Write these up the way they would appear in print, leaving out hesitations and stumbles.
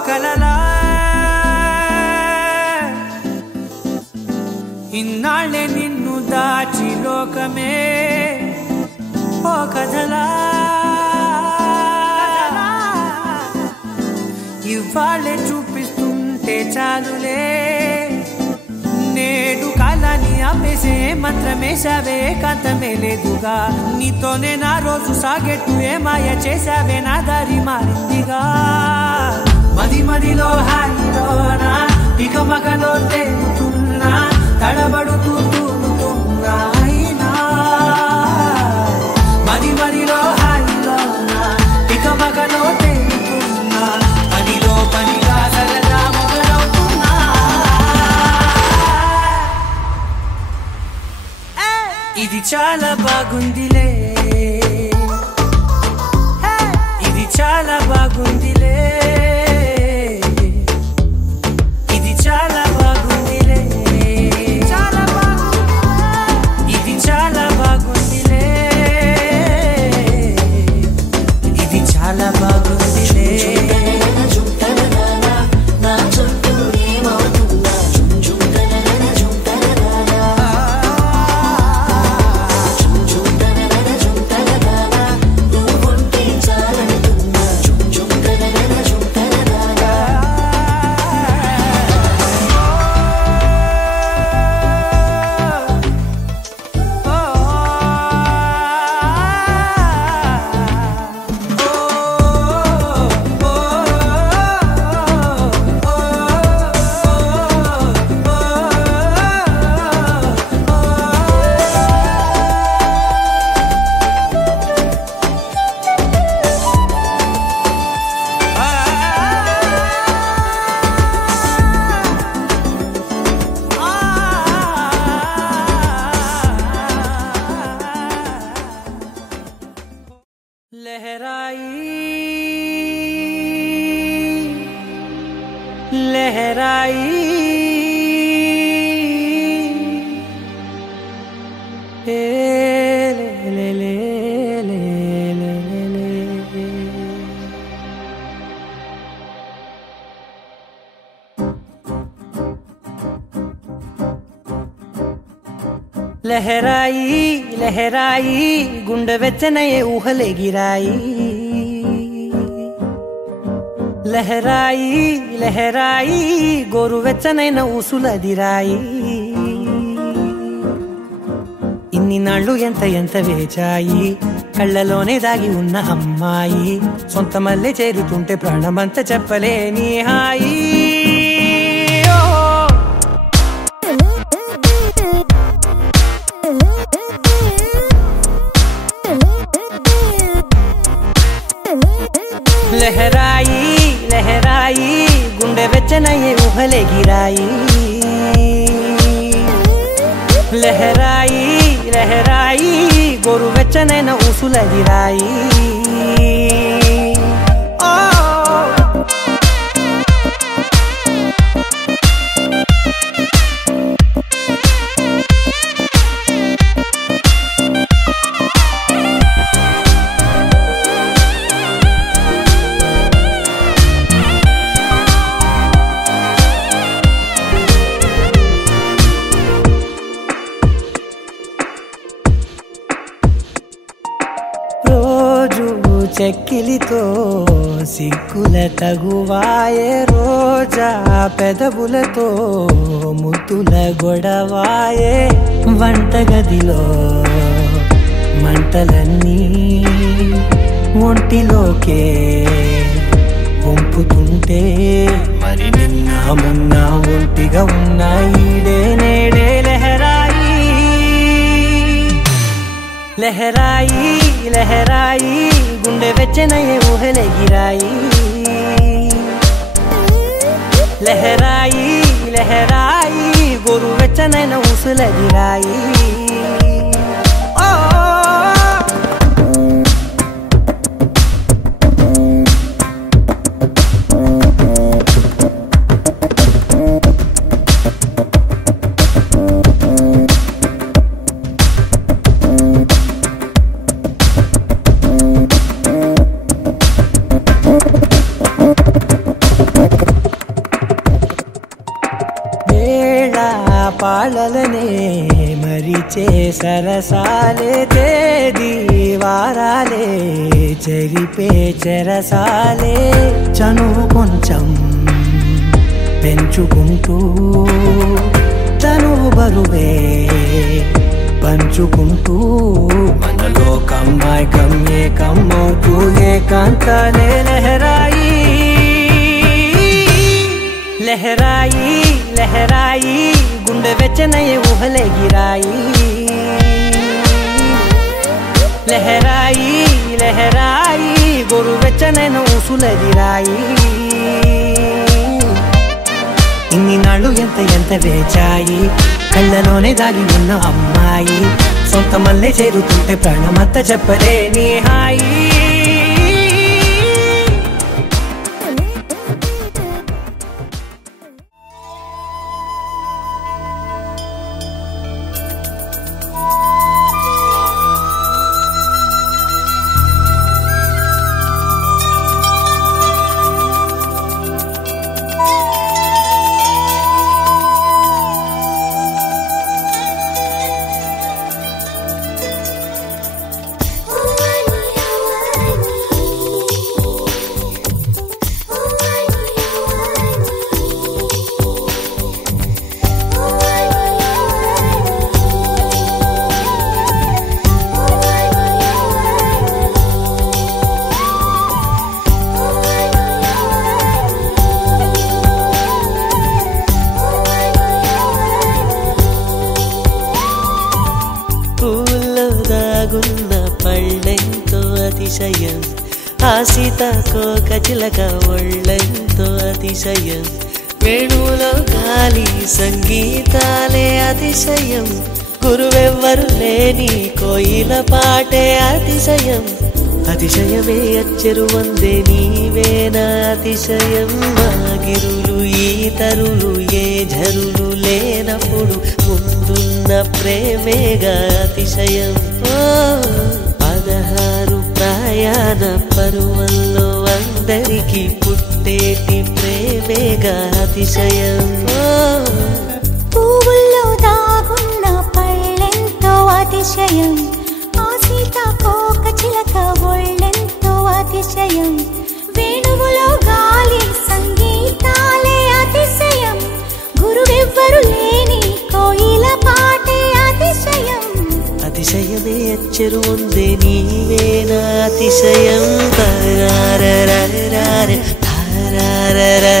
కలలా ఇన్నాళ్ళే నిన్ను దాచి లోకమే ఓ కథలా ఇవాళ్ళే చూపిస్తుంటే చాలులే నేడు కాలాన్ని ఆపేసే మంత్రమేసావే కాంతమే లేదుగా నీతోనే నా రోజు సాగెట్టు ఏ మాయ చేసావే నా దారి మారిందిగా మది మదిలో హాయిలోనా ఇక మగలో తేలుతున్నా తడబడుతూ తూలుతున్నా అయినా మది మదిలో హాయిలోనా ఇక మగలో తేలుతున్నా పనిలో పనిగా సరదా మొదలవుతున్నా ఇది చాలా బాగుందిలే ఇది చాలా బాగుందిలే ఇది చాలా బాగుందిలే చాలా బాగుంది ఇది చాలా బాగుందిలే ఇది చాలా బాగుందిలే లహరాయి లహరాయి గుండె వెచ్చనయే ఊహలే గిరాయి లహరాయి లహరాయి గోరు వెచ్చనైన ఊసులదిరాయి ఇన్ని నాళ్ళు ఎంత ఎంత వేచాయి కళ్ళలోనే దాగి ఉన్న అమ్మాయి సొంత మల్లె చేరుతుంటే ప్రాణమంత చెప్పలేని హాయి లహరాయి లహరాయి గుండె వెచ్చనయ్యే ఊహలే గిరాయి లహరాయి లహరాయి గోరు వెచ్చనైన ఊసులదిరాయి చెక్కిలితో సిగ్గుల తగువాయే రోజా పెదవులతో ముద్దుల గొడవాయే వంటగదిలో మంటలన్నీ ఒంటిలోకే వంపుతుంటే మరి నిన్న మొన్న ఒంటిగా ఉన్న ఈడే నేడే లహరాయి లహరాయి లహరాయి గుండె వెచ్చనయ్యే ఊహలే గిరాయి లహరాయి లహరాయి గోరు వెచ్చనైన ఊసులదిరాయి మరిచే సరసాలే తేదీ వారాలే చెరిపే చెరసాలే చనువు కొంచెం పెంచుకుంటూ తనువు బరువే పంచుకుంటూ మనలో కమ్మాయి కమ్మే కమ్మవుతూ ఏకాంతాలే లహరాయి లహరాయి లహరాయి గుండె వెచ్చనయ్యే ఊహలే గిరాయి లహరాయి లహరాయి గోరు వెచ్చనైన ఊసులెదిరాయి ఇన్ని నాళ్ళు ఎంత ఎంత వేచాయి కళ్ళలోనే దాగి ఉన్న అమ్మాయి సొంత మల్లె చేరుతుంటే ప్రాణమంతా చెప్పలేని హాయి పళ్ళెంతో అతిశయం ఆ సీతాకోక చిలక ఒళ్ళెంతో అతిశయం వేణువులో గాలి సంగీతాలే అతిశయం గురువెవ్వరు లేని కోయిల పాటే అతిశయం అతిశయమే అచ్చెరు వందే నీవేనా అతిశయం మాగిరులు ఈతరులు ఏ ఝరులు లేనప్పుడు ముందున్న ప్రేమేగా అతిశయం 16 ప్రయాణ పరువల్లో అందరికీ పుట్టేటి ప్రేమేగా అతిశయం పువ్వుల్లో దాగున్న పళ్ళెంతో అతిశయం ఆ సీతాకోక చిలక ఒళ్ళెంతో అతిశయం వేణువులో గాలి సంగీతాలే అతిశయం గురువెవ్వరు లేని కోయిల పాటే అతిశయం అతిశయమే అచ్చెరు ఉందే నీవేనా అతిశయం తారారరారే తారారరారే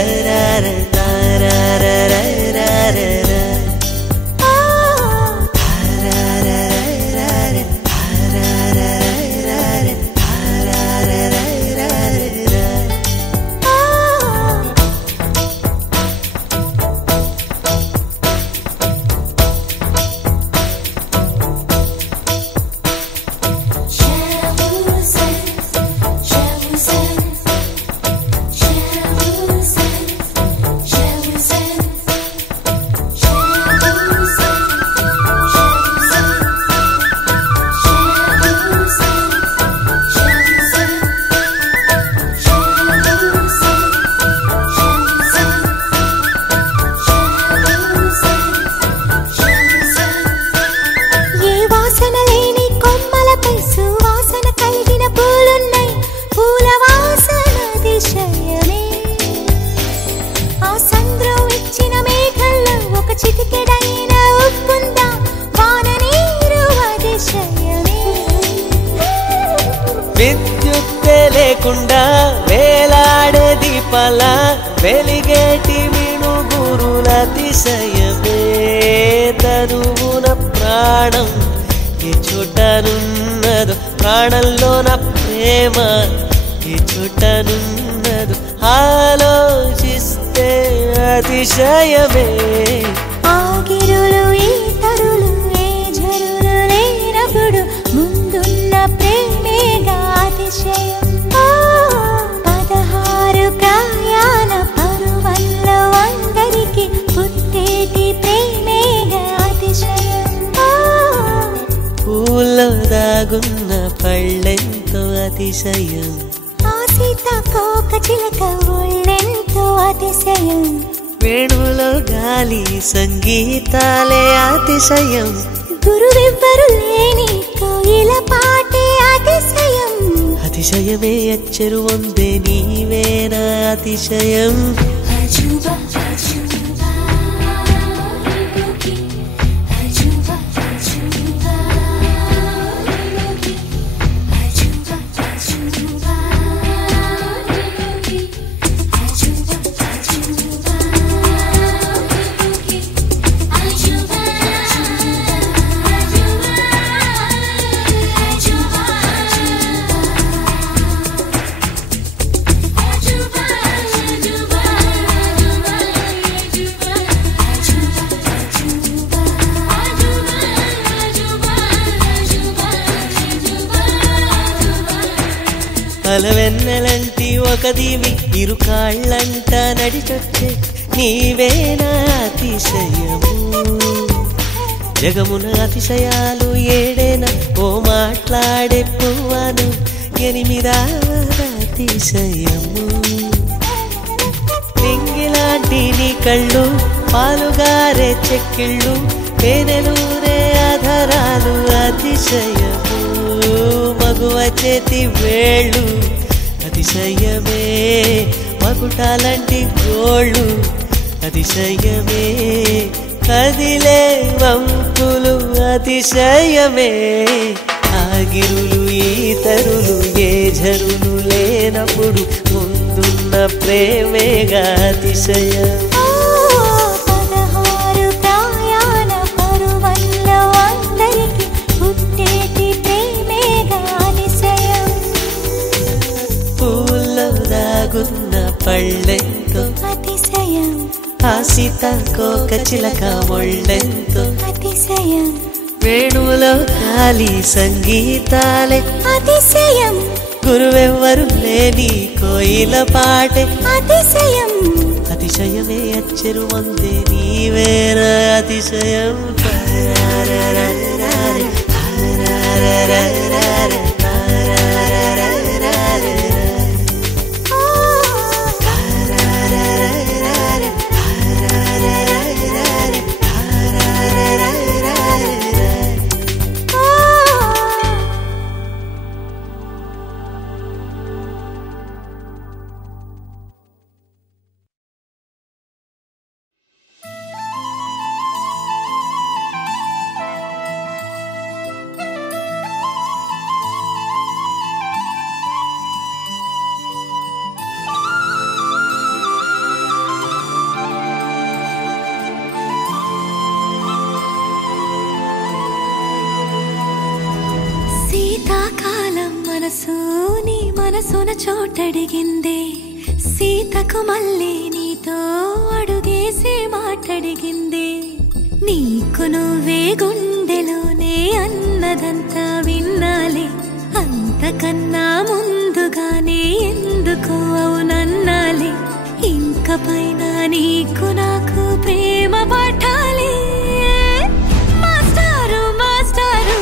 తారారరారే విద్యుత్తే లేకుండా వేలాడే దీపాల వెలిగేటి మినుగురుల అతిశయమే తనువున ప్రాణం ఈ చుట్టనున్నదు ప్రాణంలోన ప్రేమ ఈ చుట్టనున్నదు ఆలోచిస్తే అతిశయమే ఆగిరులు ఈతరులు ఏ ఝరులు లేనప్పుడు ముందున్న ప్రేమేగా అతిశయం 16 ప్రయాణ పరువల్లో అందరికీ పుట్టేటి ప్రేమేగా అతిశయం పూల్లో దాగున్న పళ్ళెంతో అతిశయం ఆ సీతాకోక చిలక ఒళ్ళెంతో అతిశయం వేణువులో గాలి సంగీతాలే అతిశయం గురువెవ్వరు లేని కోయిల పాటే అతిశయం అతిశయమే అచ్చరు వందే నీవేనా అతిశయం అజూబా అజూబా అజూబా అజూబా అజూబా అజూబా అలవెన్నెలంటి ఒక దీవి ఇరు కాళ్ళంట నడిచొచ్చే నీవేనా అతిశయము జగమున అతిశయాలు ఏడేనా ఓ మాట్లాడే పువ్వను ఎనిమిదవ అతిశయము నింగిలాంటి నీ కళ్ళు పాలుగారే చెక్కిళ్ళు తేనెలూరే ఆధారాలు అతిశయము మగువ చేతి వేళ్ళు అతిశయమే మగుటాలంటి గోళ్ళు అతిశయమే కదిలే వంపులు అతిశయమే ఆగిరులు ఈతరులు ఏ జరులు లేనప్పుడు ముందున్న ప్రేమేగా అతిశయం పళ్ళెంతో అతిశయం ఆ సీతాకోక చిలక ఒళ్ళెంతో అతిశయం వేణువులో గాలి సంగీతాలే అతిశయం గురువెవ్వరు లేని కోయిల పాటే అతిశయం అతిశయమే అచ్చరు వందే నీవేనా అతిశయం మనసున చోటడిగిందే సీతకు మళ్ళీ నీతో అడుగేసే మాటడిగిందే నీకు నువ్వే గుండెలోనే అన్నదంతా విన్నాలే అంతకన్నా ముందుగానే ఎందుకు అవునన్నాలే ఇంక పైన నీకు నాకు ప్రేమ పాఠాలే మాస్టారు మాస్టారు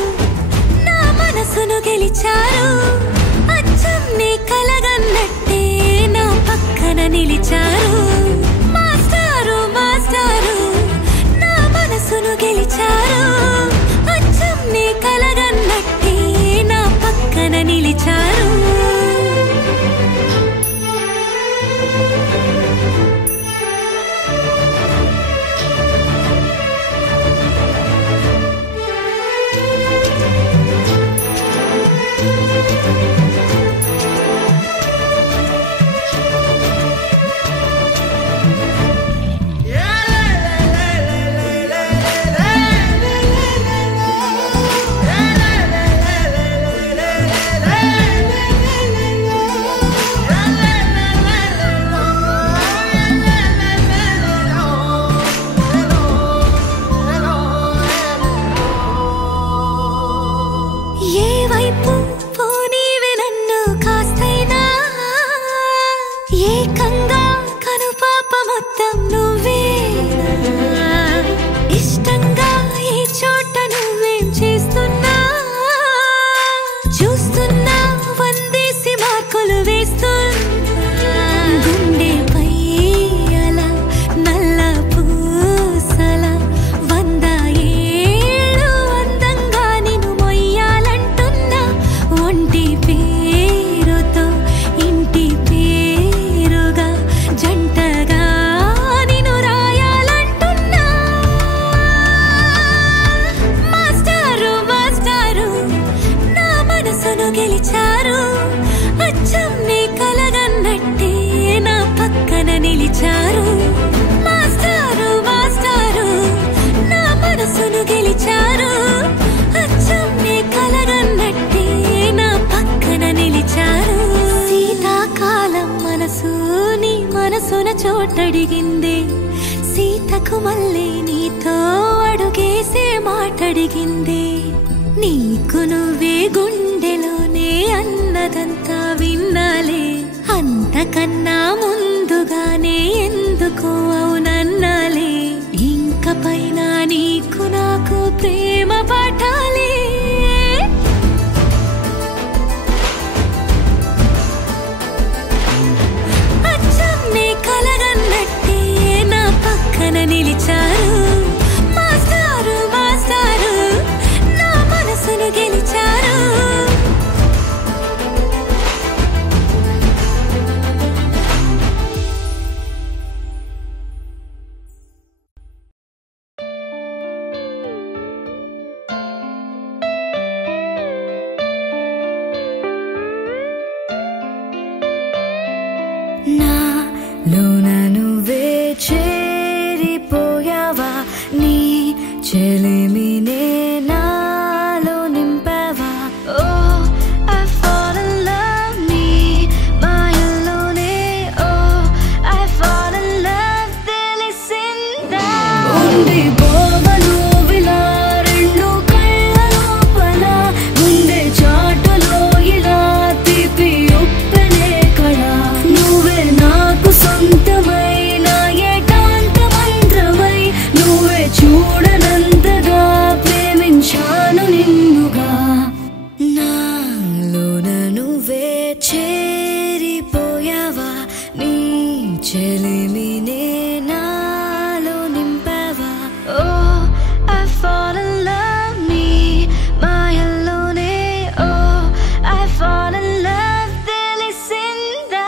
నా మనసును గెలిచారు నీ కలగన్నట్టే నా పక్కన నిలిచారు మాస్టారు మాస్టారు నా మనసును గెలిచారు అచ్చం నీ కలగన్నట్టే నా పక్కన నిలిచారు నల్ల గెలిచారు అచ్చం నీ కలగన్నట్టే నా పక్కన నిలిచారు మాస్టారు మాస్టారు నా మనసును గెలిచారు అచ్చం నీ కలగన్నట్టే నా పక్కన నిలిచారు శీతాకాలం మనసు నీ మనసున చోటడిగింది సీతకు మళ్ళీ నీతో అడుగేసే మాటడిగింది నీకు నువ్వే గుండెలోనే అన్నదంతా విన్నాలే అంతకన్నా ముందుగానే ఎందుకో అవునన్నాలే ఇంక పైన నీకు నాకు ప్రేమ పాఠాలే అచ్చం నీ కలగన్నట్టే నా పక్కన నిలిచారు మాస్టారు మాస్టారు నా మనసును గెలిచారు నాలోన నువ్వే చేరిపోయావా నీ చెలిమినే నాలో నింపావా ఓ I fall in love నీ మాయలోనే ఓ I fall in love తెలిసిందా ఉంది పోవను విలా రెండు కళ్ళ లోపల ముందే చాటులో ఇలా తీపి ఉప్పెనే కళ నువ్వే నాకు సొంతమైన ఏకాంత మంత్రమై నువ్వే చూడనంతగా ప్రేమించాను నిన్నుగా నాలోన నువ్వే చేరిపోయావా నీ చెలిమినే నాలో నింపావా ఓ I fall in love నీ మాయల్లోనే ఓ I fall in love తెలిసిందా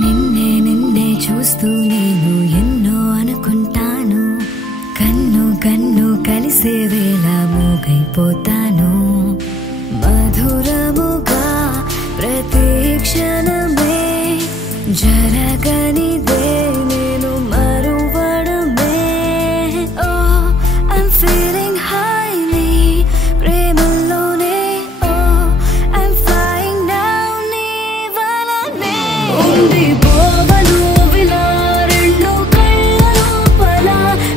నిన్నే నిన్నే చూస్తూ నేను ఎన్నో అనుకుంటాను కన్ను కన్ను కలిసే వేళ మూగైపోతాను మధురముగా ప్రతి క్షణమే జరగనిదే నేను మరువడమే ఓ I'm feeling highly ప్రేమలోనే oh I'm flying down నీ వలనే ఉంది పోవను విలా రెండు కళ్ళ లోపల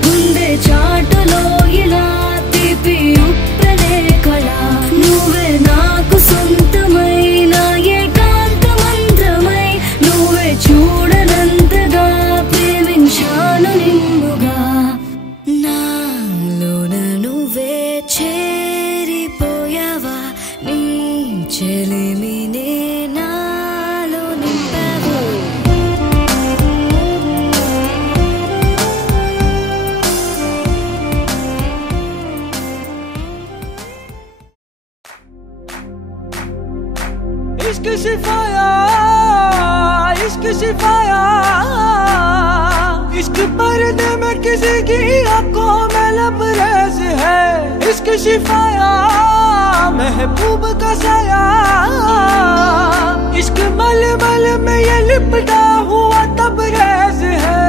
ముందే చాటులో ఇలా తీపి ఉప్పెనే కళ నువ్వే నాకు సొంతమైన ఏకాంత మంత్రమై నువ్వే చూడనంతగా ప్రేమించాను నిన్నుగా నాలోన నువ్వే చేరిపోయావా నీ చెలిమినే నాలో నింపావా इश्क सिफाया इश्क सिफाया इश्क पर्दे में किसी की आंखों में लबरेज है इश्क सिफाया महबूब का साया इश्क मलमल में ये लिपटा हुआ तबरेज है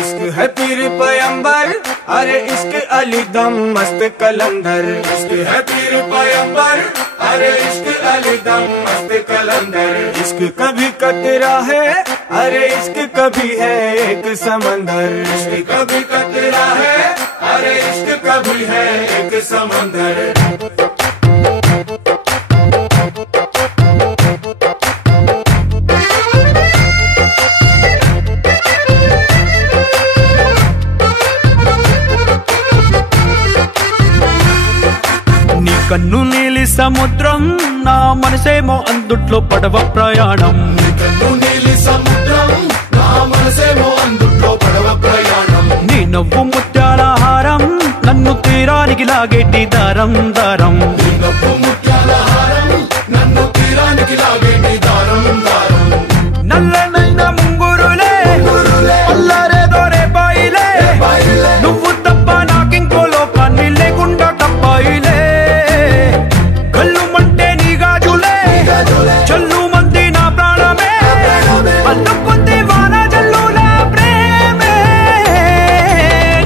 इश्क है पीर पैगंबर अरे इश्क अली दम मस्त कलंदर इश्क है पीर पैगंबर अरे इश्क अली दम मस्त कलंदर इश्क कभी कतरा है अरे इश्क कभी है एक समंदर इश्क कभी कतरा है अरे इश्क कभी है एक समंदर కన్ను నీలి సముద్రం నా మనసేమో అందుట్లో పడవ ప్రయాణం కన్ను నీలి సముద్రం నా మనసేమో అందుట్లో పడవ ప్రయాణం దారం దారం ముత్యాల హారం నన్ను తీరానికి లాగేటి దారం దారం నల్లనైన ముంగురులే అల్లారేదో రేపాయిలే నువ్వు తప్ప నాకింకో లోకాన్ని లేకుండా తప్పాయిలే కళ్ళు మంటే నీ గాజులే చల్లు మంది నా ప్రాణమే అల్లుకుంది వాన జల్లుల ప్రేమే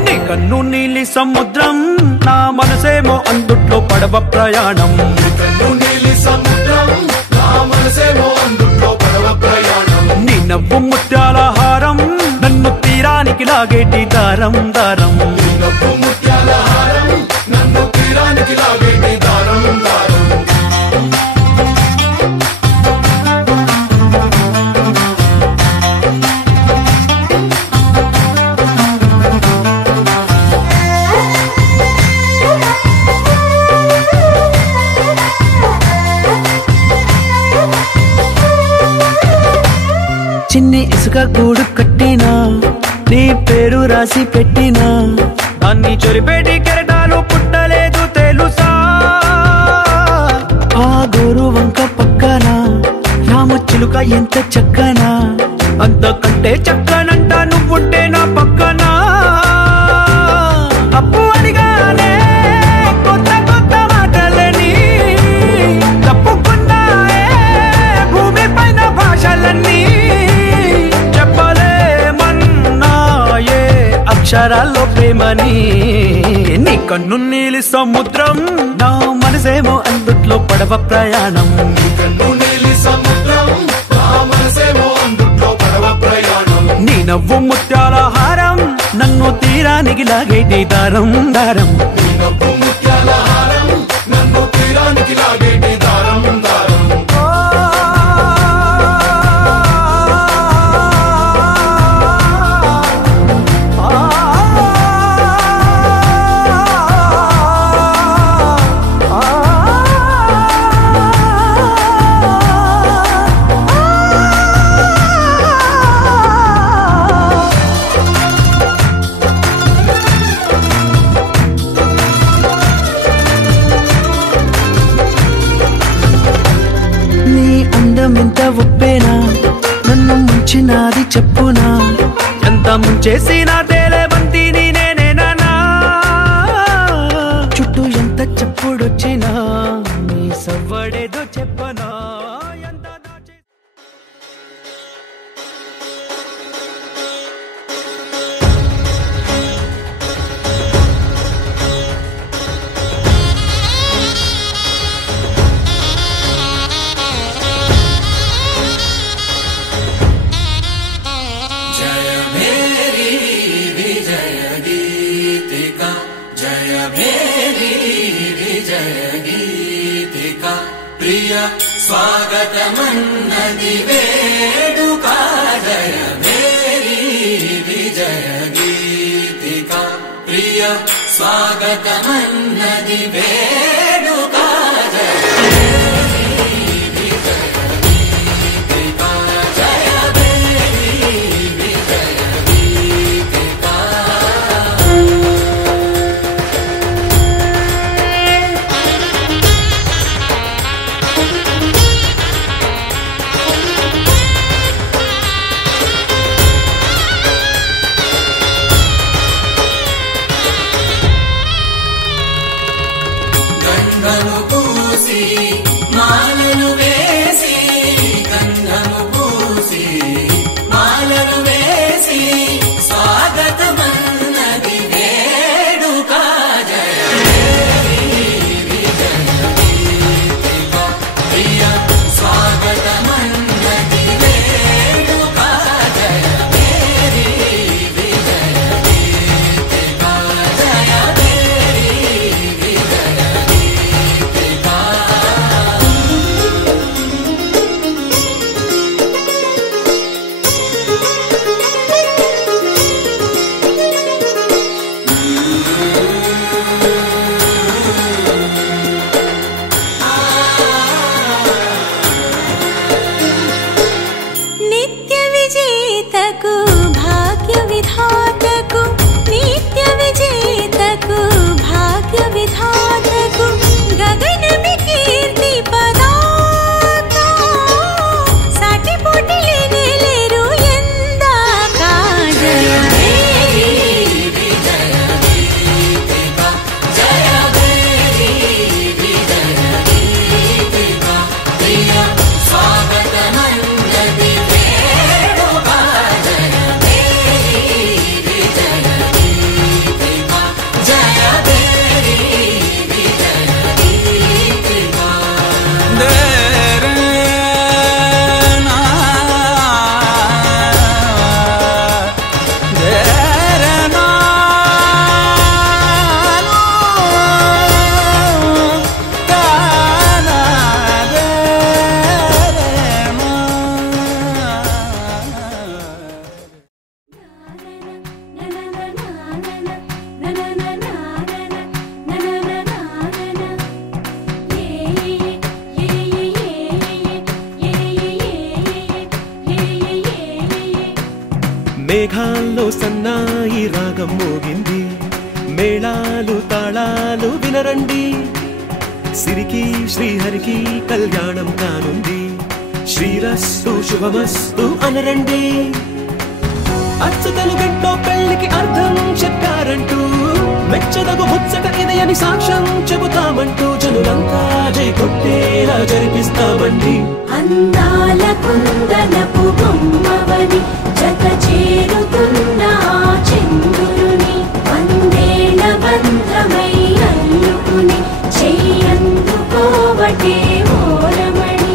నీ కన్ను నీలి సముద్రం నా మనసేమో అందుట్లో పడవ ప్రయాణం కన్ను నీలి సముద్రం నా మనసేమో అందుట్లో పడవ ప్రయాణం నీ నవ్వు ముత్యాల హారం నన్ను తీరానికి లాగేటి దారం దారం నవ్వు ముత్యాల హారం నన్ను తీరానికి లాగేటి దారం దారం చిన్ని ఇసుక గూడు కట్టినా నీ పేరు రాసి పెట్టినా దాన్ని చొరిపేటి కెరటాలు పుట్టలేదు తెలుసా ఆ గోరు వంక పక్కన రామచిలుక ఎంత చక్కనా అంతకంటే చక్కనంట నువ్వుంటే నా పక్కన అప్పు అడిగానే కొత్త కొత్త మాటలని తప్పుకున్నాయే భూమి పైన భాషలన్నీ చెప్పలేమన్నాయే అక్షరాల్లో ప్రేమని నీ కన్ను నీలి సముద్రం నా మనసేమో అందుట్లో పడవ ప్రయాణం కన్ను నీలి సముద్రం నా మనసేమో అందుట్లో పడవ ప్రయాణం నీ నవ్వు ముత్యాల హారం నన్ను తీరానికి లాగేటి దారం దారం నవ్వు ముత్యాల హారం నన్ను తీరానికి లాగేటి దారం దారం ఎంత ఒప్పేనా నన్ను ముంచినాది చెప్పునా ఎంత ముంచేసినా తేలేబంతిని నేనేనా చుట్టూ ఎంత చెప్పుడొచ్చినా నీ సవ్వడేదో చెప్పనా ఎంత ప్రియ స్వాగతమన్నది వేడుక జయ మేరీ విజయ గీతిక ప్రియ స్వాగతమన్నది వేడుక జయ గంధము పూసి మాలలు వేసి గంధము పూసి మాలలు వేసి స్వాగతమన్నది వేడుక జయ ప్రియ స్వాగతమన్నది వేడుక జయ మేరీ విజయ గీతిక జయ నిత్య విజేతకు భాగ్య విధాతకు నిత్య విజేతకు భాగ్య విధాతకు మేఘాల్లో సన్నాయి రాగం మోగింది, మేళాలు తాళాలు వినరండి, సిరికి శ్రీహరికి కళ్యాణం కానుంది, శ్రీరస్తు శుభమస్తు అనరండి. అచ్చు తెలుగింటో పెళ్లికి అర్థం చెప్పారంటూ, మెచ్చదగు ముచ్చట ఇది అని సాక్ష్యం చెబుతామంటూ, జనులంతా జై కొట్టేలా జరిపిస్తామండి. అందాల కుందనపు బొమ్మవని జత చేరుతున్న చంద్రుని, వందేళ్ల బంధమై అల్లుకుని చెయ్యందుకోవటే ఓరమణి.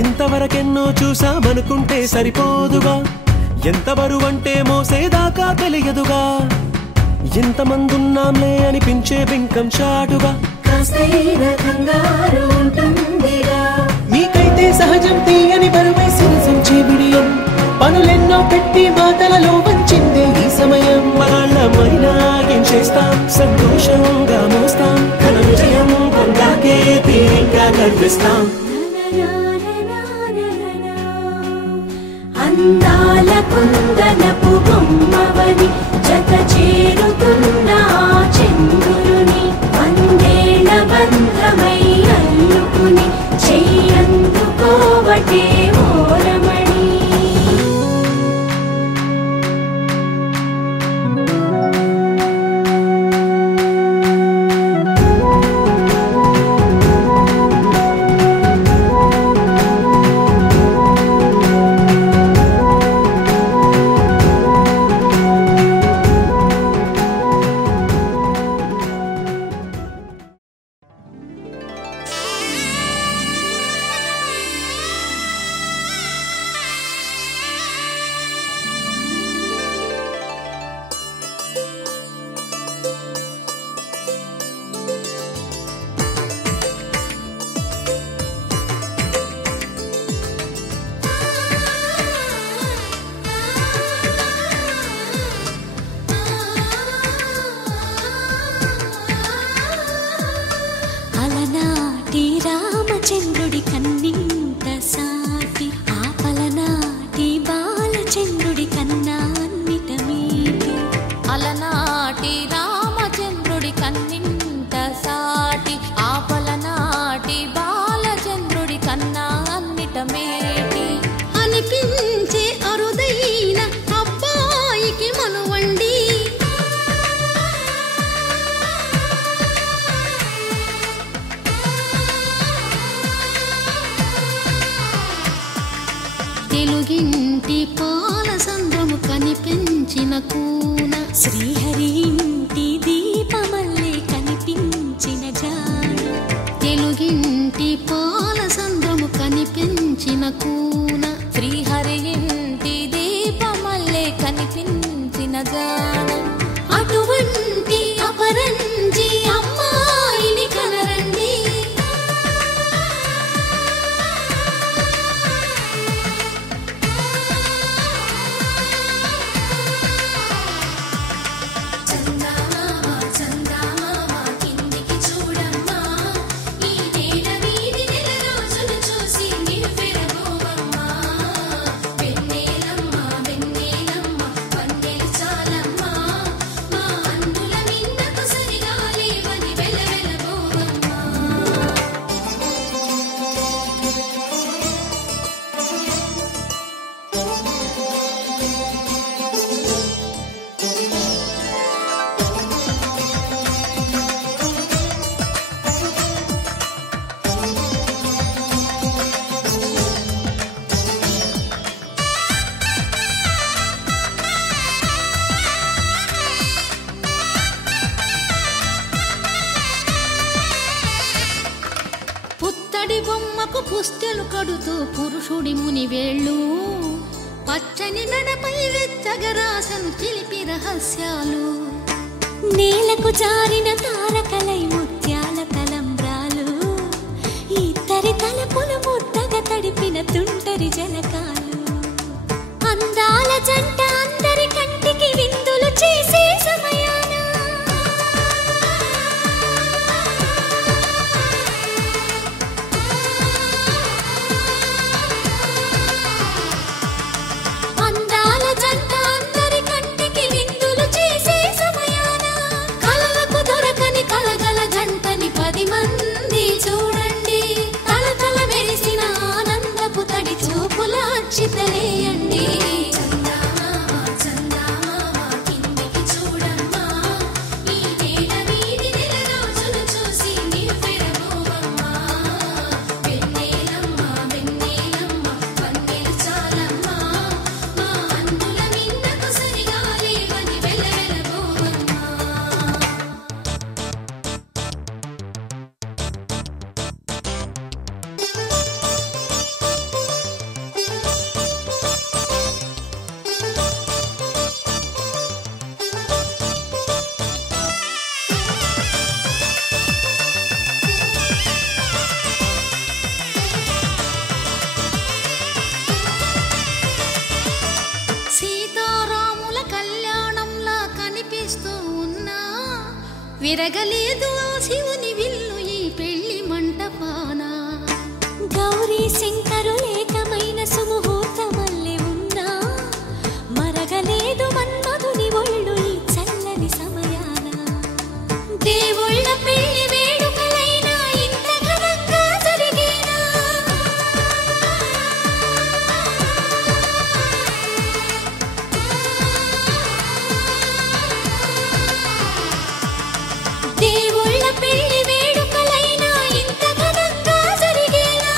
ఇంతవరకెన్నో చూసామనుకుంటే సరిపోదుగా, ఎంత బరువంటే మోసేదాకా తెలియదుగా, ఇంతమందున్నాంలే అనిపించే బింకం చాటుగా, మీకైతే సహజం తీయని బరువై సిరసించే బిడియం, పనులెన్నో పెట్టి మాటలలో వంచిందే ఈ సమయం. మగాళ్ళమైనా ఏం చేస్తాం, సంతోషంగా మోస్తాం, ఘన విజయం పొందాకే తీరిగ్గా గర్విస్తాం. అందాల కుందనపు బొమ్మవని జత చేరుతున్న చంద్రుని, వందేళ్ల బంధమై అల్లుకుని చెయ్యందుకోవటే ఓరమణి. అలనాటి రామచంద్రుడి కన్నింత సాటి, ఆపలనాటి బాలచంద్రుడి కన్నా అన్నిట మీటి. అలనాటి రామచంద్రుడి కన్నింత సాటి, ఆపలనాటి బాలచంద్రుడి కన్నా అన్నిట మేటి. అనిపించే అరుదైన అబ్బాయికి మనువండి, తెలుగింటి పాల సంద్రము కనిపించిన కూన, శ్రీహరి ఇంటి దీపమల్లే కనిపించిన జాడ. తెలుగింటి పాల సంద్రము కనిపించిన కూన, శ్రీహరి ఇంటి దీపమల్లే కనిపించిన జాడ. అటువంటి అపరంజి అమ్మాయిని కనరండి, పెన్నె బొమ్మకు పుస్తెలు కడుతూ పురుషుడి ముని వేళ్ళు పచ్చని మెడపై వెచ్చగరాసను చిలిపి రహస్యాలు నేలకు జారిన తారకలై ముత్యాల తలంబ్రాలు ఇద్దరి తలపులు ముద్దగా తడిపిన తుంటరి జలకాలు అందాల జంట అందరి కంటికి విందులు చేసే సమయాన అందాల జంట అందరి కంటికి విందులు చేసే సమయాన కలలకు దొరకని కలగల జంటని 10 మంది చూడండి తలతల మెరిసిన ఆనందపు తడి చూపుల అచ్చితలేయండి సీతారాముల కళ్యాణంలా కనిపిస్తూ ఉన్నా విరగలేదు ఆ శివుని విల్లు ఈ పెళ్లి మంటపాన గౌరీ శంకరులేకమైన సుముహూర్తమల్లె ఉన్నా మరగలేదు మన్మధుని ఒళ్ళు ఈ చల్లని సమయాన దేవుళ్ళ పెళ్లి వేడుకలైనా ఇంత ఘనంగా జరిగేనా దేవుళ్ళ పెళ్లి వేడుకలైనా ఇంత ఘనంగా జరిగేనా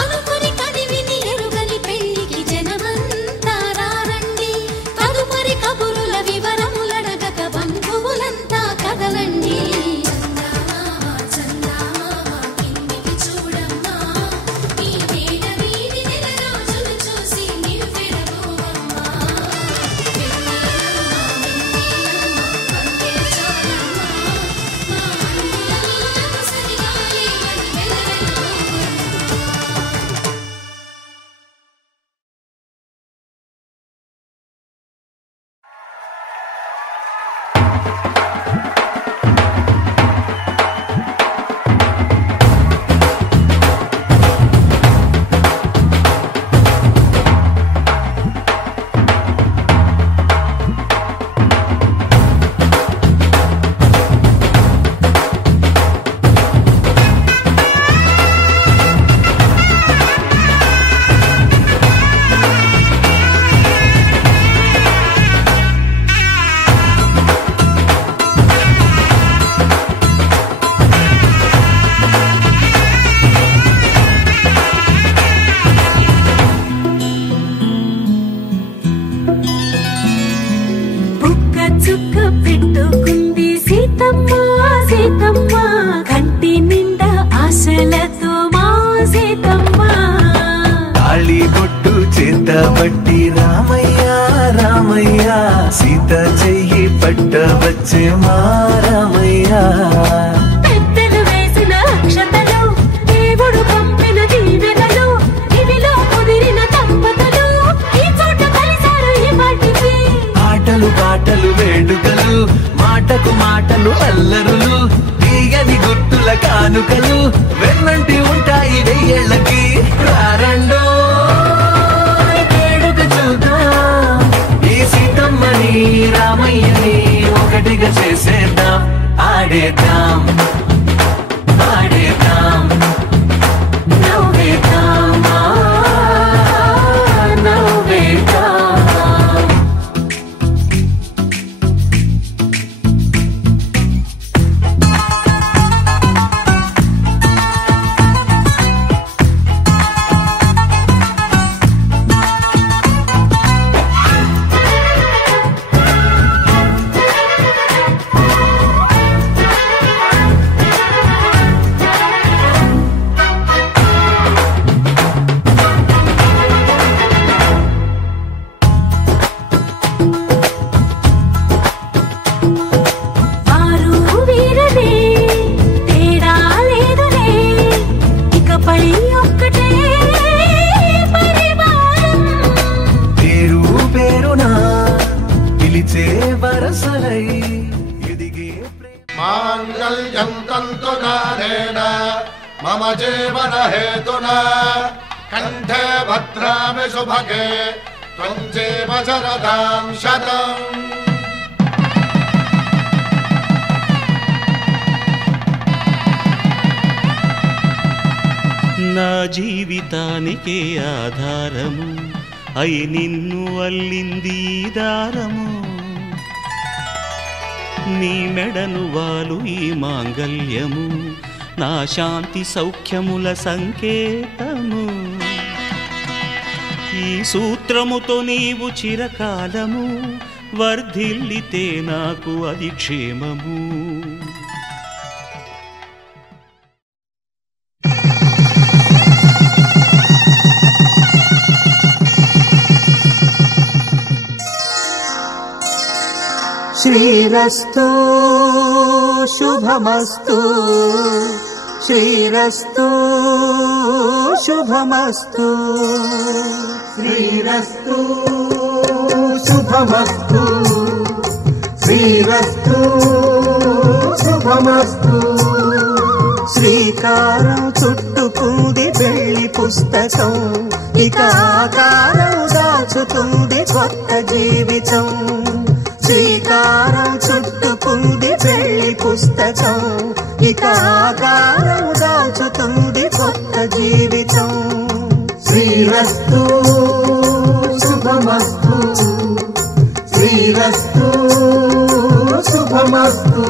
అనుకుని కదివిని ఎరుగని పెళ్లికి జనమంతా రారండి తదుపరి కబురుల వివరములడగక బంధువులంతా కదలండి పట్టబట్టి రామయ్య రామయ్య సీత చెయ్యి పట్టవచ్చే మా రామయ్య పెద్దలు వేసిన అక్షతలు దేవుడు పంపిన దీవెనలు ఇవిలో కుదిరిన దంపతులు ఈ చోట కలిసారు ఈ పాటికి ఆటలు పాటలు వేడుకలు మాటకు మాటలు అల్లరులు తీయని గుర్తుల కానుకలు వెన్నంటి ఉంటాయి వెయ్యేళ్ళకి రారండో రామయ్యని ఒకటిగా చేసేద్దాం ఆడేద్దాం मम जीवन हेतुना कंठे भद्रामि सुभगे त्वं जीव शरदां शतम्। నా జీవితానికే ఆధారము అయి నిన్ను అల్లింది దారము నీ మెడను వాలు ఈ మాంగల్యము నా శాంతి సౌఖ్యముల సంకేతము ఈ సూత్రముతో నీవు చిరకాలము వర్ధిల్లితే నాకు అది క్షేమము శ్రీరస్తు శుభమస్తు శ్రీరస్తు శుభమస్తు శ్రీరస్తు శుభమస్తు శ్రీరస్తు శుభమస్తు శ్రీకారం చుట్టుకుంది వెళ్లి పుస్తకం ఇక ఆకారం దాచుతుంది కొత్త జీవితం శ్రీకారం చుట్టుకుంది వెళ్లి పుస్తకం ఇక ఆకారం దాచుతుంది కొత్త జీవితం శ్రీరస్తు శుభమస్తు శ్రీరస్తు శుభమస్తు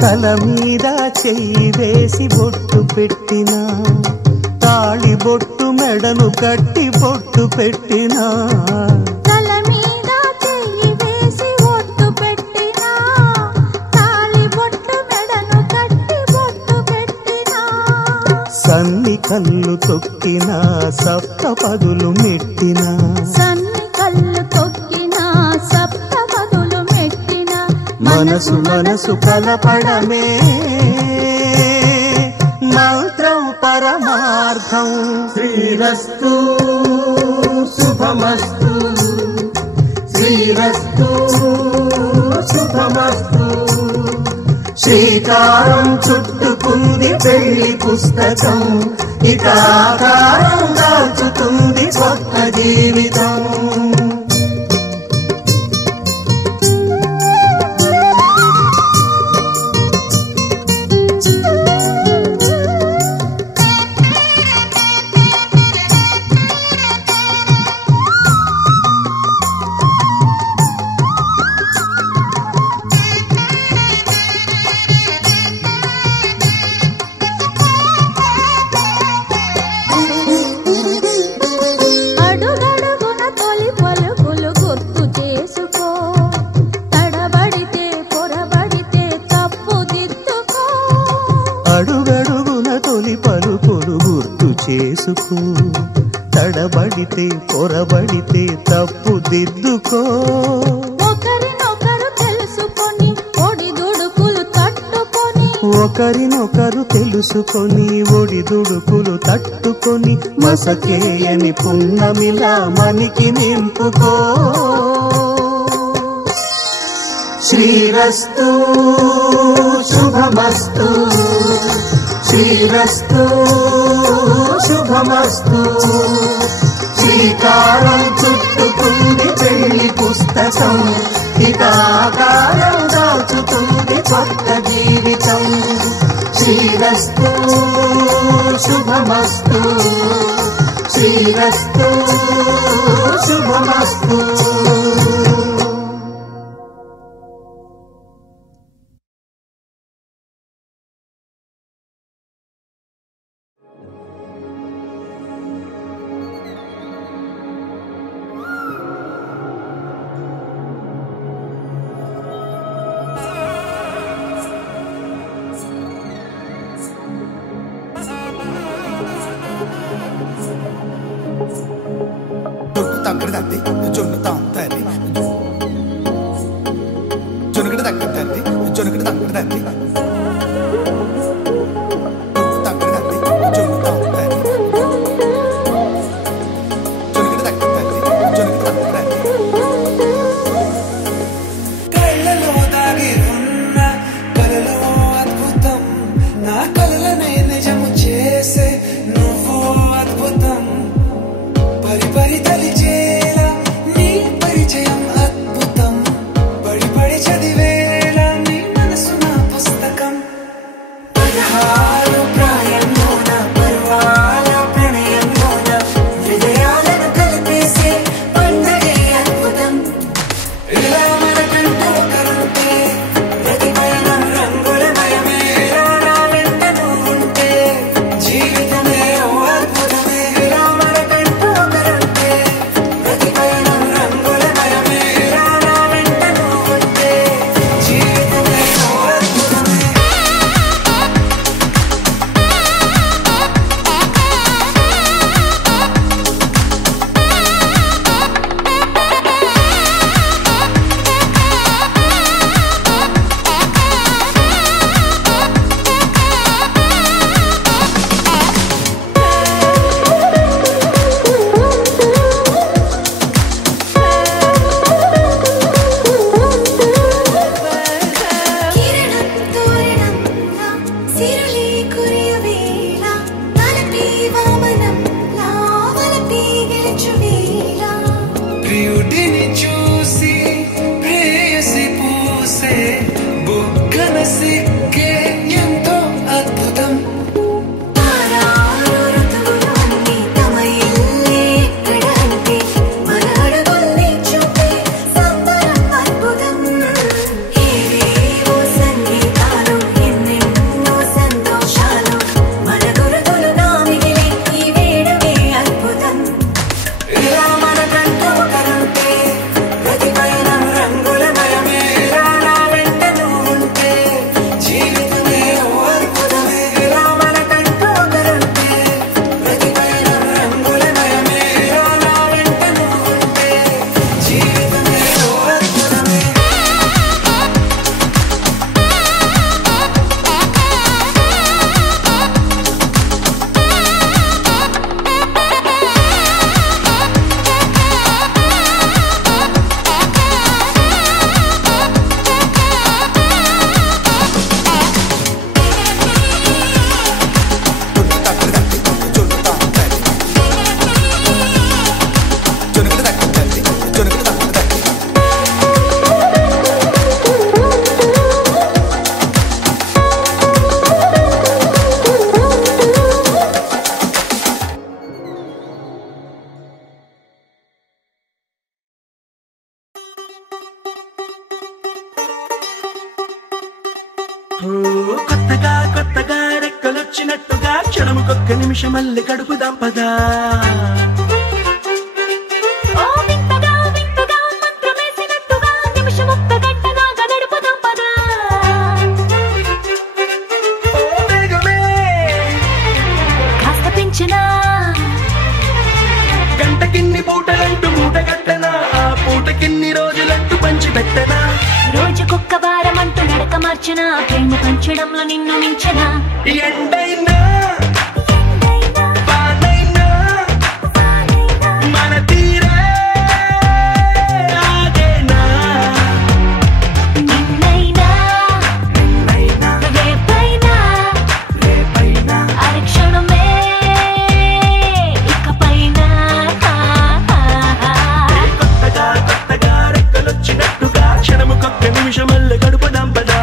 తల మీద చెయ్యి వేసి బొట్టు పెట్టినా తాళి బొట్టు మెడను కట్టి బొట్టు పెట్టినా తల మీద చెయ్యి వేసి బొట్టు పెట్టినా తాళి బొట్టు మెడను కట్టి బొట్టు పెట్టినా సన్ని కళ్ళు తొక్కినా సప్త పదులు మెట్టినా సన్ని కళ్ళు తొక్కినా సప్త పదులు మెట్టినా మనసు మనసు కలపడమే మంత్రం పరమార్థం శ్రీరస్తు శుభమస్తు శ్రీరస్తు శుభమస్తు శ్రీకారం చుట్టుకుంది వెళ్లి పుస్తకం ఇక ఆకారం దాచుతుంది కొత్త జీవితం అడుగడుగున తొలి పలుకులు గుర్తు చేసుకో తడబడితే పొరబడితే తప్పు దిద్దుకో అడుగడుగున తొలి పలుకులు గుర్తు చేసుకో తడబడితే పొరబడితే తప్పు దిద్దుకో ఒకరినొకరు తెలుసుకొని ఒడిదుడుకులు తట్టుకొని ఒకరినొకరు తెలుసుకొని ఒడిదుడుకులు తట్టుకొని మసకేయని పున్నమిలా మనికి నింపుకో శ్రీరస్తు శుభమస్తు శ్రీరస్తు శుభమస్తు శ్రీకారం చుట్టుకుంది పెళ్లి పుస్తకం ఇక ఆకారం దాచుతుంది కొత్త జీవితం శ్రీరస్తు శుభమస్తు శ్రీరస్తు శుభమస్తు కొత్తగా కొత్తగా రెక్కలొచ్చినట్టుగా క్షణముకొక్క నిమిషమల్లి కడుపుదాం పదా. గంటకిన్ని పూటలంటూ మూట కట్టనా, ఆ పూటకిన్ని రోజులంటూ పంచి పెట్టనా, రోజుకొక్క వారం అంటూ నడక మార్చనా, ప్రేమ పంచడంలో నిన్ను మించనా. ఎండైనా వానైనా మన తీరే ఆగేనా. నిన్నైనా రేపైనా అరక్షణమే ఇకపైనా. కొత్తగా కొత్తగా రెక్కలొచ్చినట్టుగా క్షణముకొక్క నిమిషమల్ల గడుపుదాం పదా.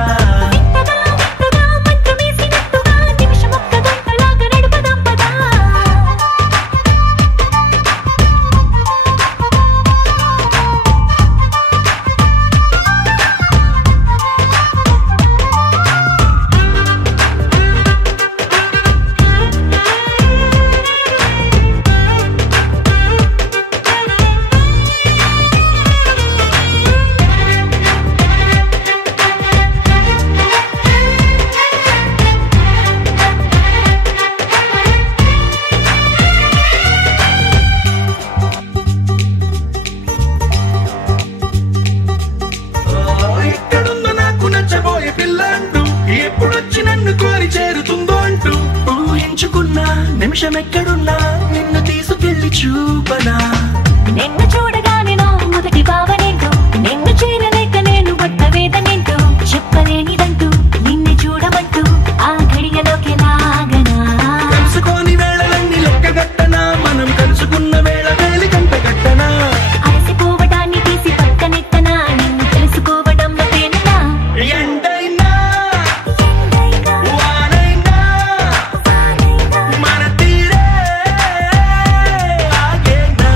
మంత్రమేసినట్టుగా నిమిషమొక్క గంట నిమిషం ఎక్కడున్నా నిన్ను తీసుకెళ్ళి చూపనా నిన్ను చూడగానే నా మొదటి భావనేంటో నిన్ను చేరలేక నేను పడ్డ వేదనేంటో చెప్పలేనిదంటూ నిన్ను చూడమంటూ ఆ ఘడియలోకి లాగనా కలుసుకోని వేళలన్నీ లెక్కగట్టనా మనం కలుసుకున్న వేళ వేలి కంట గట్టనా అలసిపోవడాన్ని తీసి పక్కనెత్తనా నిన్ను తెలుసుకోవడంలో తేనెనా ఎండైనా వానైనా మన తీరే ఆగేనా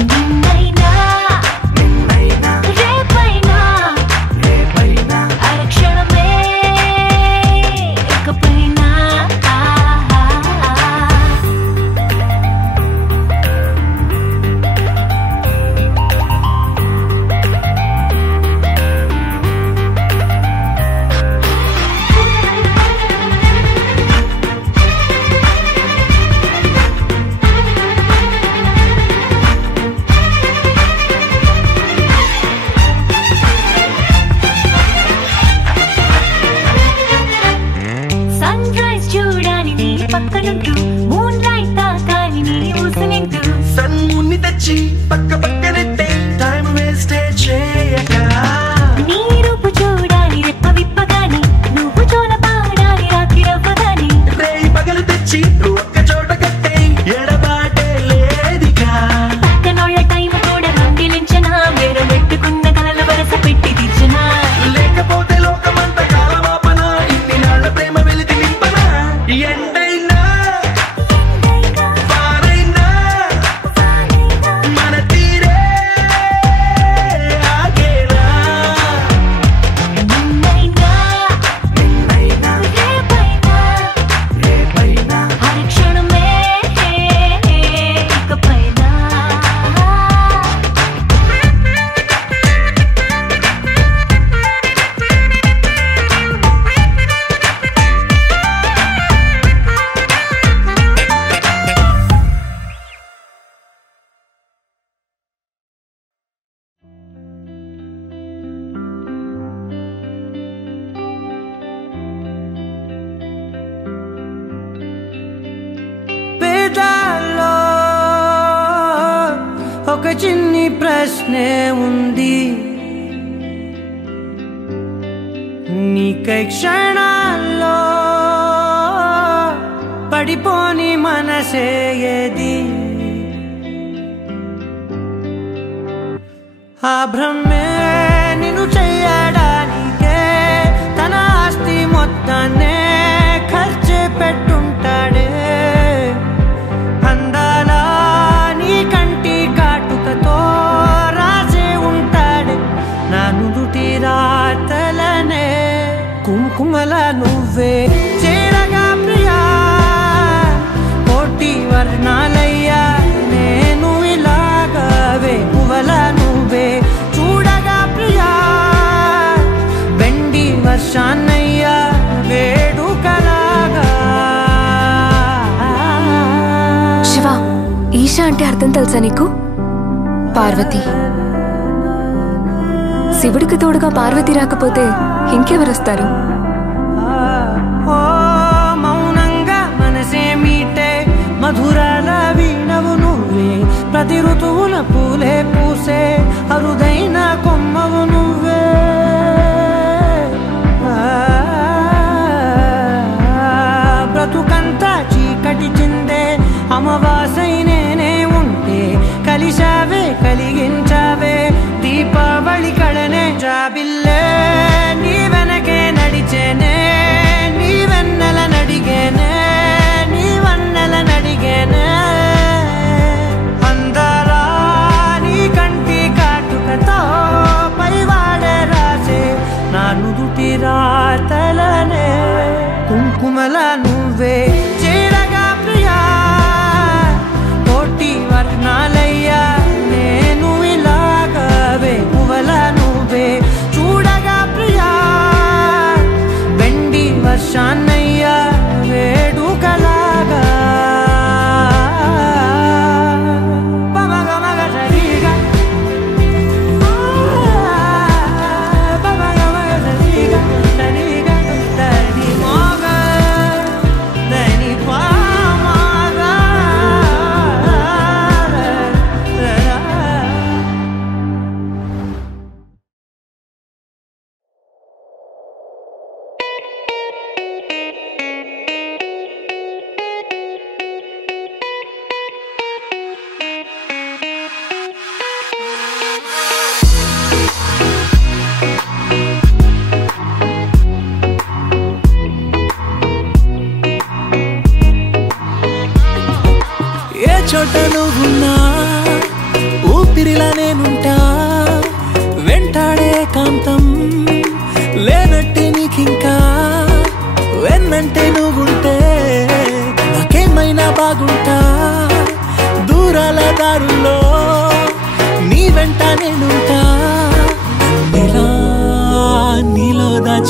నిన్నైనా రేపైనా అరక్షణమే ఇకపైనా సన్ రైజ్ చూడాలి నీ పక్కనుంటూ మూన్ లైట్ తాకాలి నీ ఊసునింటూ సన్ముని తెచ్చి పక్కనెట్టే టైం వేస్ట్ చేయక నీ రూపు చూడాలి రెప్ప విప్పగాని నువ్వు జోల పాడాలి రాత్రి రవ్వగాని రేయి పగలు తెచ్చి ఒక్క చోట కట్టే ఎడబాటే లేదికా పక్కనోళ్ళ టైం కూడా దొంగిలించనా వేరే పెట్టుకున్న కలల వరస పెట్టి తీర్చనా లేకపోతే లోకమంతా కాలమాపన ఇన్ని నాళ్ళ ప్రేమ వెలితి నింపనా ఎండైనా వానైనా మన తీరే ఆగేనా నిన్నైనా రేపైనా అరక్షణమే ఇకపైనా పేదాల్లో ఒక చిన్ని ప్రశ్నే ఉంది నీకై క్షణాల్లో పడిపోని మనసే ఏది ఆ భ్రమే నిన్ను చెయ్యడానికే తన ఆస్తి మొత్తాన్నే ఖర్చు పెట్టుంటాడే అందాల నీ కంటి కాటుకతో రాసే ఉంటాడే నా నుదుటి రాతలనే కుంకుమల నువ్వే చేరగా ప్రియా కోటి వర్ణాలయ్యా నేను ఇలాగవే పువ్వల నువ్వే చూడగా ప్రియా వెండి వర్షాన్నయ్యా వేడుకలాగా శివ ఈశా అంటే అర్థం తెలుసా నీకు? పార్వతి. శివుడికి తోడుగా పార్వతి రాకపోతే ఇంకెవరొస్తారు? ఓ మౌనంగా మనసే మీటే మధురాల వీణవు నువ్వే ప్రతి ఋతువున పూలే పూసే అరుదైన కొమ్మవు నువ్వే బ్రతుకంతా చీకటి చిందే అమవాసై నేనే ఉంటే కలిశావే కలిగించావే దీపావళి కళనే జాబిల్లే నీ వెనకే నడిచేనే నీ వెన్నెల నడిగేనే నీ వన్నెల నడిగేనే అందరా నీ కంటి కాటుకతో పైవాడే రాసే నా నుదుటి రాతలనే కుంకుమల నువ్వే చేరగా ప్రియా కోటి వర్ణాలయ్యా నేను ఇలాగవే పువ్వల నువ్వే చూడగా ప్రియా వెండి వర్షాన్నయ్యా వేడుకలాగా పమగమగ సరిగా పమగమగ సరిగా సరిగా దని మోగ దని పా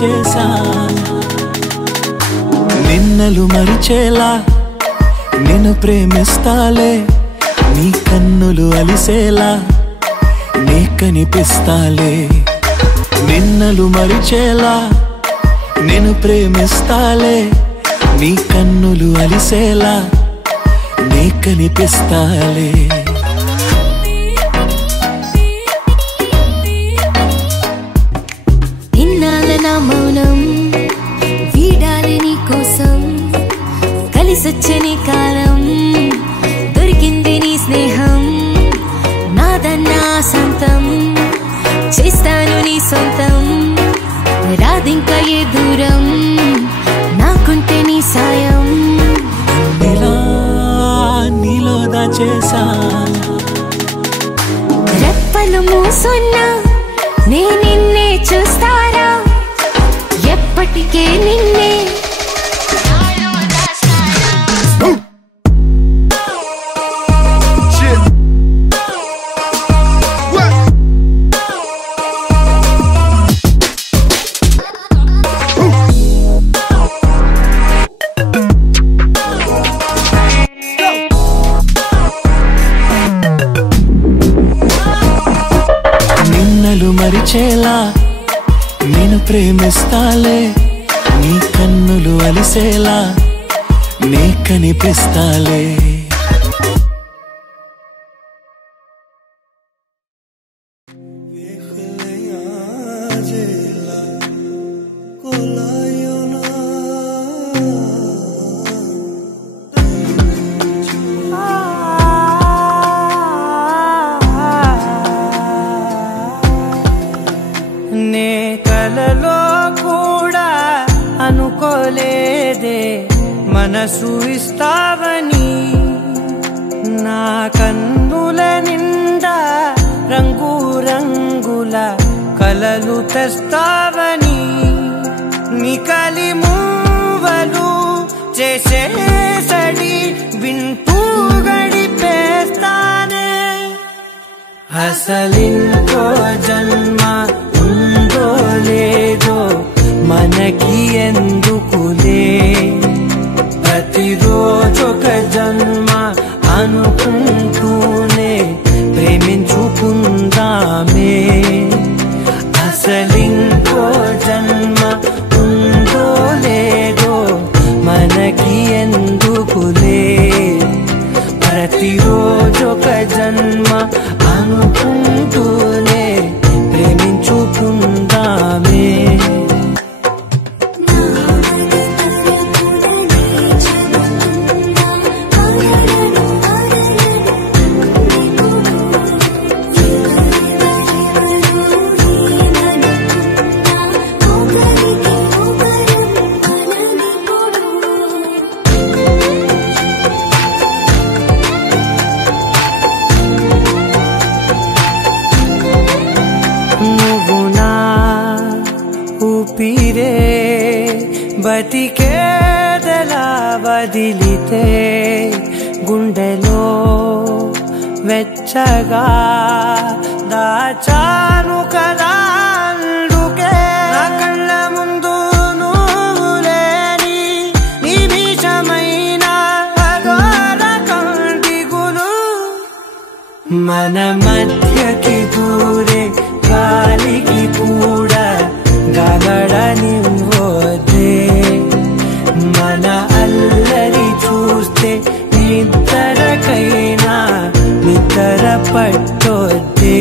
చేసా నిన్నలు మరిచేలా నిన్ను ప్రేమిస్తాలే నీ కన్నులు అలిసేలా నీ కనిపిస్తాలే నిన్నలు మరిచేలా నిన్ను ప్రేమిస్తాలే నీ కన్నులు అలిసేలా నీ కనిపిస్తాలే ఇన్నాళ్ళ నా మౌనం వీడాలి నీ కోసం కలిసొచ్చే నీ కాలం దొరికింది నీ స్నేహం నాదన్నా సొంతం చేస్తాను నీ సొంతం రాదింకా ఏ దూరం నాకుంటే నీ సాయం నీలో దాచేసా రెప్పలు మూసున్నా నే నిన్నే చూస్తారా ఎప్పటికే నిన్నే మరిచేలా నేను ప్రేమిస్తాలే నీ కన్నులు అలిసేలా నీ కనిపిస్తాలే మనసు ఇస్తావని నా కన్నుల నిండా రంగు రంగుల కలలు తెస్తావని నికలి మూవలు చేసేసడి వింటూ గడిపేస్తానే అసలింకో జన్మ ఉందో లేదో మనకి ఎందుకులే ప్రతిరోజొక జన్మ అనుకుంటూనే ప్రేమించుకుందామే అసలింకో జన్మ ఉందో లేదో మనకి ఎందుకులే ప్రతిరోజొక జన్మ అనుకుంటూనే ప్రేమించుకుందామే బతికేదలా వదిలితే గుండెలో వెచ్చగా దాచాను కదా అందుకే నా కళ్ళ ముందు నువ్వు లేని నిమిషమైన అఘోర కంటిగులు మన మధ్యకి దూరే గాలికి కూడా గగడనివ్వొద్దే మన అల్లరి చూస్తే నిద్రకైనా నిద్ర పట్టొద్దే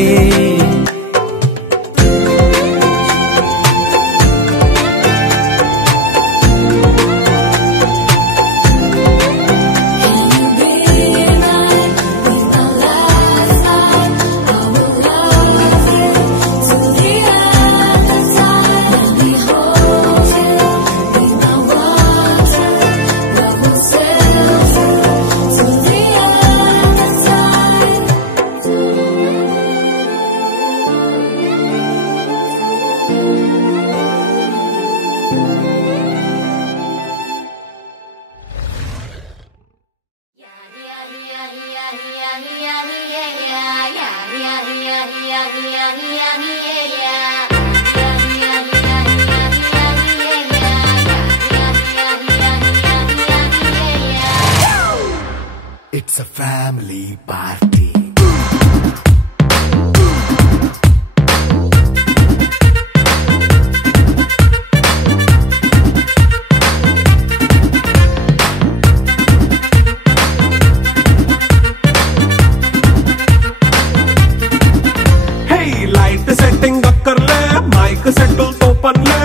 It's a family party. Setting అక్కర్లే మైక్ సెట్టుల్ తో పనులే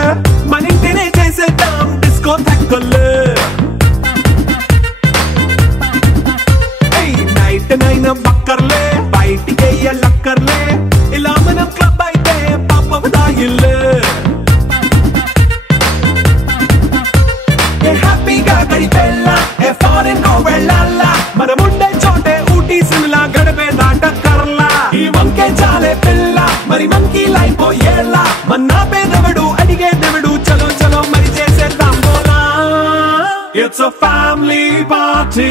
మన ఇంటినే చేసేద్దాం డిస్కో తక్కువలే నైట్ నైన్ బక్కర్లే బయటికి ఎల్లక్కర్లే ఇలా మనం క్లబ్ అయితే పాపం దాయిల్లే హ్యాపీగా గడిపెళ్ళా ఏ ఫారెన్ నో వెళ్ళాలా మనం ఉండే చోటే ఊటీ సిమ్లా గడిపే దాటక్కర్లా ఈ వంకే చాలే పిల్ల మరి మంకీ లైఫ్ పోయేలా మన్నా పేదవడు అడిగేదెవడు చలో చలో మరి చేసేద్దాం బోలా It's a family party.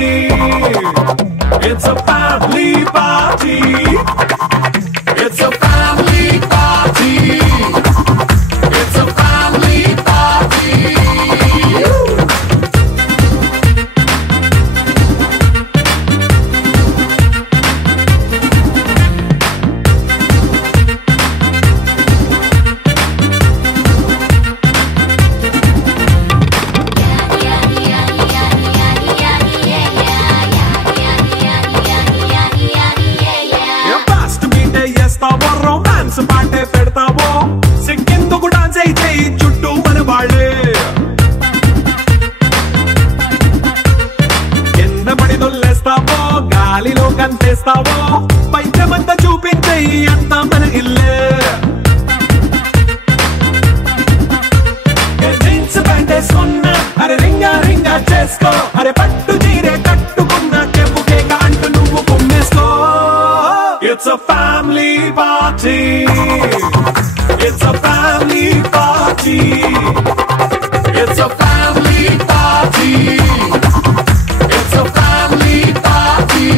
It's a family party. It's a family party. It's a family party. Romance పాటే పెడతావో సిగ్గెందుకు డాన్స్ అయితే చుట్టూ మన వాళ్ళే కింద పడి దొల్లేస్తావో గాలిలో కంతేస్తావో పైచమంతా చూపించే అంతా మన ఇల్లే జీన్స్ ప్యాంట్ వేసుకున్నా అరే రింగా రింగా చేసుకో అరే పట్టు చీరే కట్టుకున్నా చెప్పు కేక అంటూ నువ్వు కుమ్మేసుకో It's a family party. It's a family party. It's a family party. It's a family party.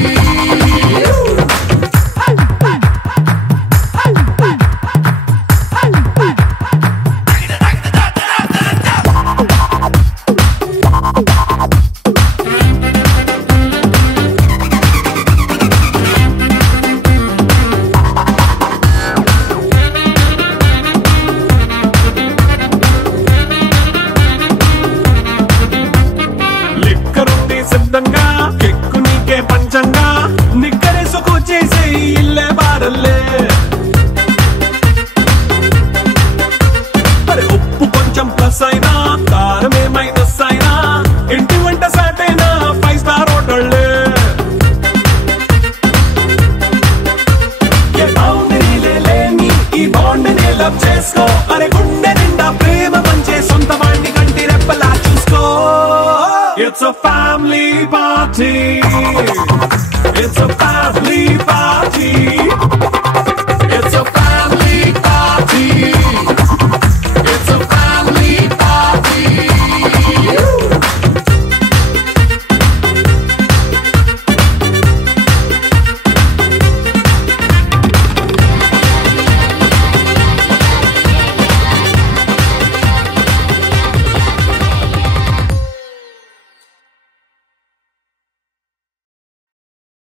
కెక్కు నీకే పంచంగా నిక్కరేసుకు చేసే ఇల్లే బారల్లే మరి ఉప్పు కొంచెం ప్లస్ అయినా కారమే మైనస్ అయినా ఇంటి వంట సాటైనా 5 స్టార్ హోటళ్ళే ఏ బౌండరీలే లేని ఈ బాండ్ని లవ్ చేసుకో అరే గుండె నిండా ప్రేమ పంచే సొంత వాణ్ణి కంటి రెప్పలా చూసుకో It's a